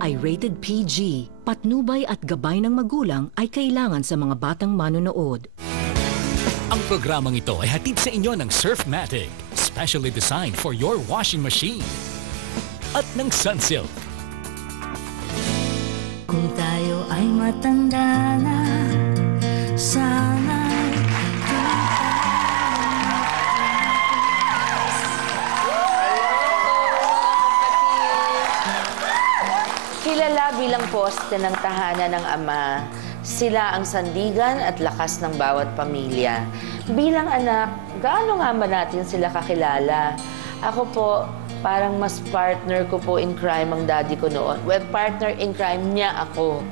ay rated PG. Patnubay at gabay ng magulang ay kailangan sa mga batang manonood. Ang programang ito ay hatid sa inyo ng Surfmatic, specially designed for your washing machine. At ng Sunsilk. Kung tayo ay matanda na, sana kilala bilang poste ng tahanan ng ama, sila ang sandigan at lakas ng bawat pamilya. Bilang anak, gaano nga ba natin sila kakilala? Ako po, parang mas partner ko po in crime ang daddy ko noon. Well, partner in crime niya ako.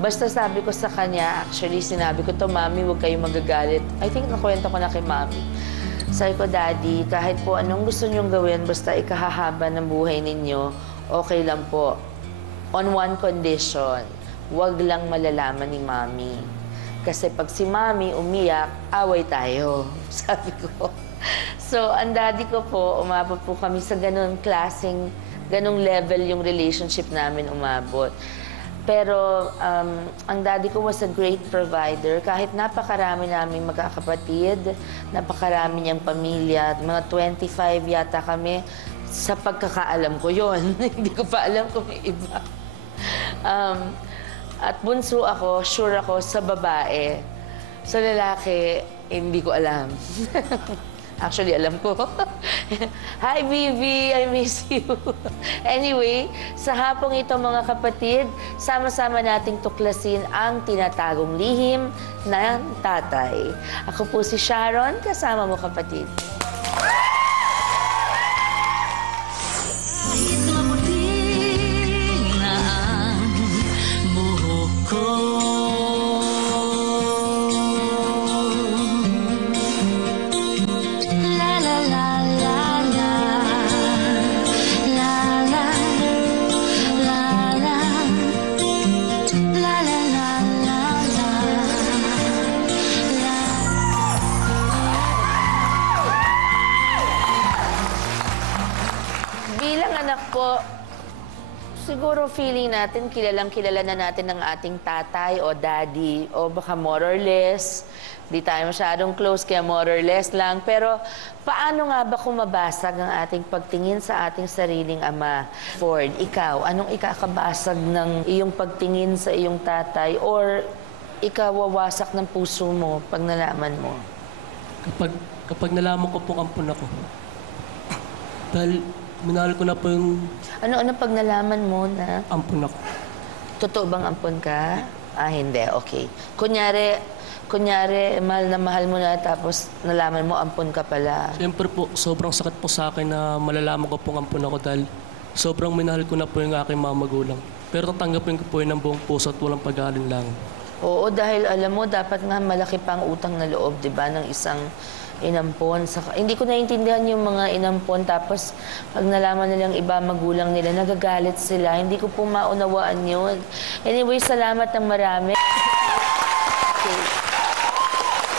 Basta sabi ko sa kanya, actually sinabi ko to, Mami, huwag kayong magagalit. I think nakwento ko na kay Mami. Sabi ko, Daddy, kahit po anong gusto niyong gawin, basta ikahahaba ng buhay ninyo, okay lang po. On one condition, wag lang malalaman ni Mami. Kasi pag si Mami umiyak, away tayo, sabi ko. So, ang daddy ko po, umabot po kami sa ganun klaseng, ganung level yung relationship namin umabot. Pero ang daddy ko was a great provider. Kahit napakarami naming magkakapatid, napakarami niyang pamilya, mga 25 yata kami, sa pagkakaalam ko yon. Hindi ko pa alam kung may iba. At bunso ako, sure ako, sa babae. Sa lalaki, hindi ko alam. Actually, alam ko. Hi, Bibi! I miss you. Anyway, sa hapong ito, mga kapatid, sama-sama nating tuklasin ang tinatagong lihim ng tatay. Ako po si Sharon, kasama mo, kapatid. Siguro feeling natin, kilalang-kilala na natin ng ating tatay o daddy o baka more or less. Di tayo masyadong close, kaya more or less lang. Pero paano nga ba kumabasag ang ating pagtingin sa ating sariling ama? Ford, ikaw, anong ikakabasag ng iyong pagtingin sa iyong tatay or ikawawasak ng puso mo pag nalaman mo? Kapag nalaman ko pong ampun ako. Dahil minahal ko na po yung... Ano pag nalaman mo na... Ampun ako. Totoo bang ampun ka? Ah, hindi. Okay. Kunyari, mahal mo na tapos nalaman mo ampun ka pala. Siyempre po, sobrang sakit po sa akin na malalaman ko pong ampun ako dahil sobrang minahal ko na po yung aking mga magulang. Pero tatanggapin ko po yun ng buong puso at walang pag-aalinlangan. Oo, dahil alam mo, dapat nga malaki pang utang na loob, di ba, ng isang inampon. Hindi ko naiintindihan yung mga inampon, tapos pag nalaman nilang iba magulang nila, nagagalit sila. Hindi ko po maunawaan yun. Anyway, salamat ng marami. Okay.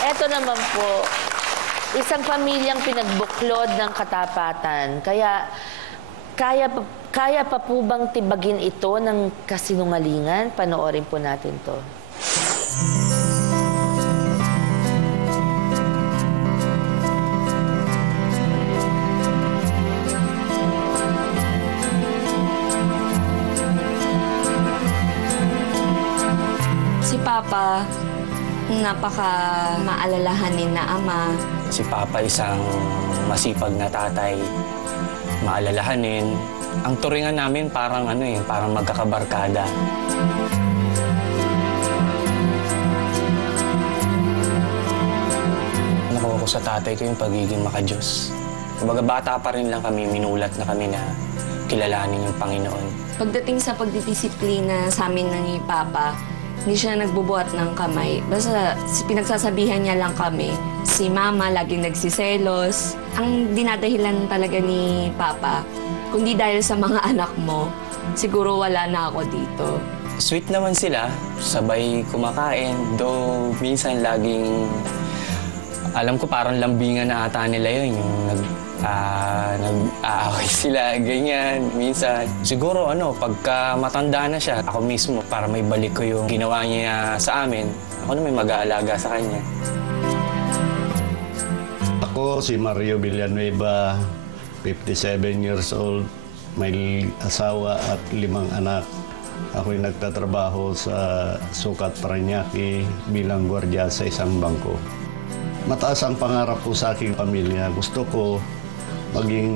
Eto naman po, isang pamilyang pinagbuklod ng katapatan. Kaya pa po bang tibagin ito ng kasinungalingan? Panoorin po natin to. Si Papa, napaka-maalalahanin na ama. Si Papa isang masipag na tatay, maalalahanin. Ang turingan namin parang parang magkakabarkada. Nakuha ko sa tatay ko yung pagiging makadiyos. Kumbaga bata pa rin lang kami, minulat na kami na kilalanin yung Panginoon. Pagdating sa pagdidisiplina sa amin ni Papa, hindi siya nagbubuhat ng kamay. Basta pinagsasabihan niya lang kami. Si Mama laging nagsiselos. Ang dinadahilan talaga ni Papa, kundi dahil sa mga anak mo, siguro wala na ako dito. Sweet naman sila, sabay kumakain. Though minsan laging, alam ko parang lambingan na ata nila yun. Yung Nag-aaway sila, ganyan. Minsan, siguro pagka matanda na siya, ako mismo, para may balik ko yung ginawa niya sa amin, ako na may mag-aalaga sa kanya. Ako si Mario Villanueva, 57 years old, may asawa at 5 anak. Ako'y nagtatrabaho sa Sukat, Parañaque bilang gwardiya sa isang bangko. Mataas ang pangarap ko sa aking pamilya. Gusto ko maging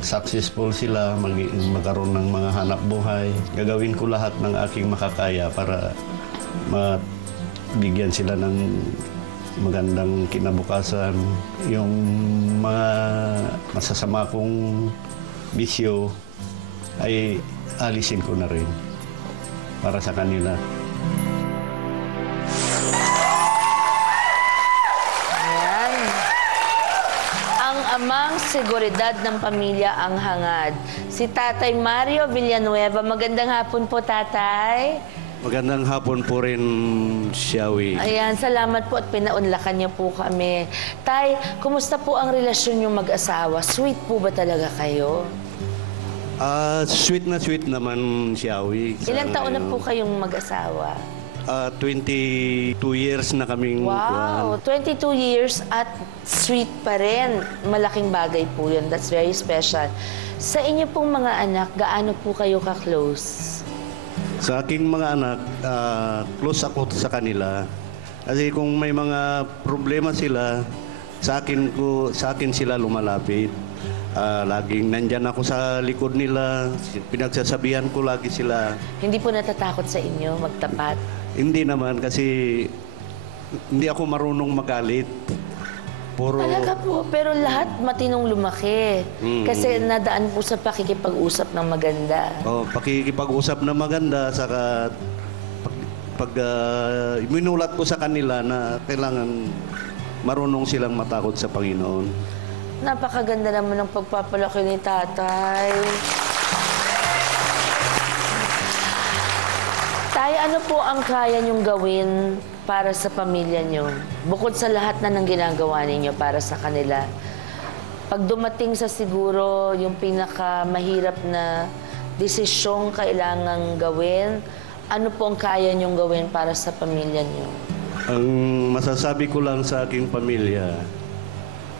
successful sila, magkaroon ng mga hanap buhay. Gagawin ko lahat ng aking makakaya para mabigyan sila ng magandang kinabukasan. Yung mga masasama kong bisyo ay alisin ko na rin para sa kanila. Amang seguridad ng pamilya ang hangad. Si Tatay Mario Villanueva. Magandang hapon po, Tatay. Magandang hapon po rin, Xiaowi. Ayan, salamat po at pinaunlakan niyo po kami. Tay, kumusta po ang relasyon niyo mag-asawa? Sweet po ba talaga kayo? Sweet naman, Xiaowi. Ilang taon na po kayong mag-asawa? 22 years na kaming... Wow, 22 years at sweet pa rin. Malaking bagay po yun. That's very special. Sa inyo pong mga anak, gaano po kayo ka-close? Sa aking mga anak, close ako sa kanila. Kasi kung may mga problema sila, sa akin sila lumalapit. Laging nandyan ako sa likod nila. Pinagsasabihan ko lagi sila. Hindi po natatakot sa inyo magtapat? Hindi naman kasi hindi ako marunong magalit. Talaga po, pero lahat matinong lumaki. Kasi nadaan po sa pakikipag-usap ng maganda. Pakikipag-usap na maganda, saka pag minulat ko sa kanila na kailangan marunong silang matakot sa Panginoon. Napakaganda naman ng pagpapalaki ni Tatay. Tay, ano po ang kaya niyong gawin para sa pamilya niyo? Bukod sa lahat na ng ginagawa ninyo para sa kanila. Pag dumating sa siguro yung pinakamahirap na desisyong kailangang gawin, ano po ang kaya niyong gawin para sa pamilya niyo? Ang masasabi ko lang sa aking pamilya,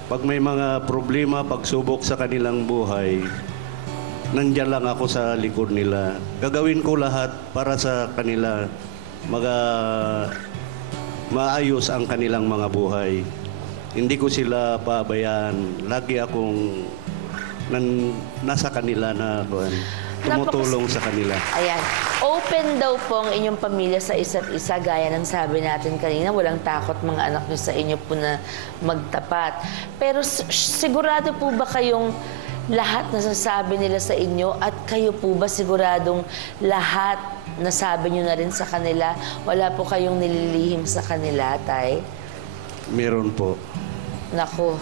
pag may mga problema, pagsubok sa kanilang buhay, nandiyan lang ako sa likod nila. Gagawin ko lahat para sa kanila maayos ang kanilang mga buhay. Hindi ko sila pabayaan. Lagi akong nasa kanila na tumutulong sa kanila. Ayan. Open daw po ang inyong pamilya sa isa't isa. Gaya ng sabi natin kanina, walang takot mga anak niyo sa inyo po na magtapat. Pero sigurado po ba kayong lahat nasasabi nila sa inyo at kayo po ba siguradong lahat nasabi nyo na rin sa kanila? Wala po kayong nililihim sa kanila, Tay? Meron po. Naku.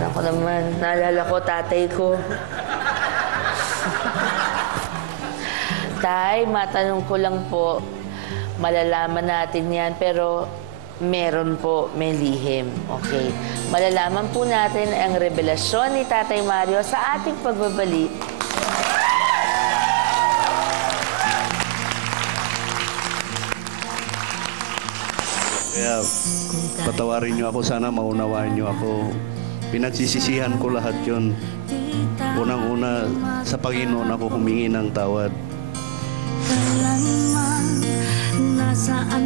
Naku naman. Naalala ko, tatay ko. Tay, matanong ko lang po. Malalaman natin yan, pero meron po, may lihim. Okay. Malalaman po natin ang revelasyon ni Tatay Mario sa ating pagbabalik. Kaya patawarin niyo ako, sana maunawaan niyo ako. Pinagsisisihan ko lahat yun. Unang-una sa Panginoon ako humingi ng tawad. Kailanman nasaan